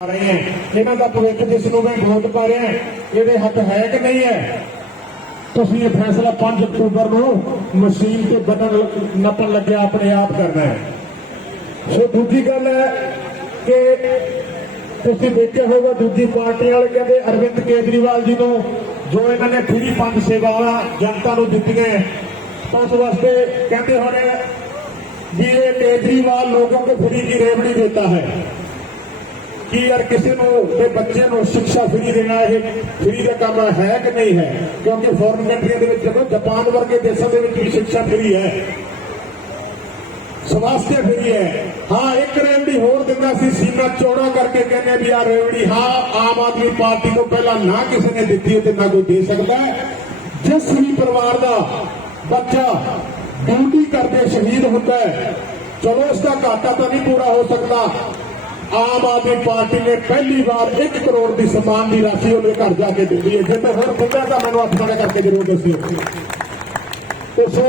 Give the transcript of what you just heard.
ਆ ਰਹੇ ਹੈ। ਇਹਨਾਂ ਦਾ ਭਵਿੱਖ ਜਿਸ ਨੂੰ ਮੈਂ ਵੋਟ ਪਾ ਰਿਹਾ ਇਹਦੇ ਹੱਥ ਹੈ ਕਿ ਨਹੀਂ ਹੈ? ਤੁਸੀਂ ਇਹ ਫੈਸਲਾ 5 ਅਕਤੂਬਰ ਨੂੰ ਮਸ਼ੀਨ ਤੇ ਬਟਨ ਨੱਪਣ ਲੱਗਿਆ ਆਪਣੇ ਆਪ ਕਰਨਾ ਹੈ। ਸੋ ਦੂਜੀ ਗੱਲ ਹੈ ਕਿ ਤੁਸੀਂ ਦੇਖਿਆ ਹੋਗਾ ਦੂਜੀ ਪਾਰਟੀ ਵਾਲੇ ਕਹਿੰਦੇ ਅਰਵਿੰਦ ਕੇਜਰੀਵਾਲ ਜੀ ਨੂੰ ਜੋ ਇਹਨਾਂ ਨੇ ਫ੍ਰੀ ਪੰਜ ਸੇਵਾਵਾਂ ਜਨਤਾ ਨੂੰ ਦਿੱਤੀਆਂ ਤਾਂ ਉਸ ਵਾਸਤੇ ਕਹਿੰਦੇ ਹੋਣੇ ਜੀ ਇਹ ਕੇਜਰੀਵਾਲ ਲੋਕਾਂ ਨੂੰ ਫਰੀ ਦੀ ਰੇਵੜੀ ਦਿੱਤਾ ਹੈ। ਕਿ ਯਾਰ ਕਿਸੇ ਨੂੰ ਤੇ ਬੱਚੇ ਨੂੰ ਸਿੱਖਿਆ ਫ੍ਰੀ ਦੇਣਾ ਇਹ ਫ੍ਰੀ ਦਾ ਕੰਮ ਹੈ ਕਿ ਨਹੀਂ ਹੈ? ਕਿਉਂਕਿ ਫੋਰਨ ਕੰਟਰੀਆਂ ਦੇ ਵਿੱਚ ਦੇਖੋ, ਜਾਪਾਨ ਵਰਗੇ ਦੇਸ਼ਾਂ ਦੇ ਵਿੱਚ ਵੀ ਸਿੱਖਿਆ ਫ੍ਰੀ ਹੈ। ਸਵਾਸਥਯ ਫ੍ਰੀ ਹੈ। ਹਾਂ, ਇੱਕ ਰੇਵੜੀ ਹੋਰ ਦਿੰਦਾ ਸੀ ਸੀਨਾ ਚੌੜਾ ਕਰਕੇ ਕਹਿੰਦੇ ਵੀ ਆ ਰੇਵੜੀ, ਹਾਂ, ਆਮ ਆਦਮੀ ਪਾਰਟੀ ਤੋਂ ਪਹਿਲਾਂ ਨਾ ਕਿਸੇ ਨੇ ਦਿੱਤੀ ਹੈ ਤੇ ਨਾ ਕੋਈ ਦੇ ਸਕਦਾ ਜਿਸ ਵੀ ਪਰਿਵਾਰ ਦਾ ਬੱਚਾ ਡਿਊਟੀ ਕਰਦੇ ਸ਼ਹੀਦ ਹੁੰਦਾ ਹੈ, ਚਲੋ ਇਸ ਦਾ ਘਾਟਾ ਤਾਂ ਨਹੀਂ ਪੂਰਾ ਹੋ ਸਕਦਾ। ਆਮ ਆਦਮੀ ਪਾਰਟੀ ਨੇ ਪਹਿਲੀ ਵਾਰ 1 ਕਰੋੜ ਦੀ ਸਮਾਨ ਦੀ ਰਾਸ਼ੀ ਉਹਦੇ ਘਰ ਜਾ ਕੇ ਦਿੱਤੀ ਹੈ। ਜੇ ਮੈਂ ਹੋਰ ਬੰਦਾ ਤਾਂ ਮੈਨੂੰ ਹੱਥ ਖੜੇ ਕਰਕੇ ਜ਼ਰੂਰ ਦੱਸਿਓ। ਤੇ ਸੋ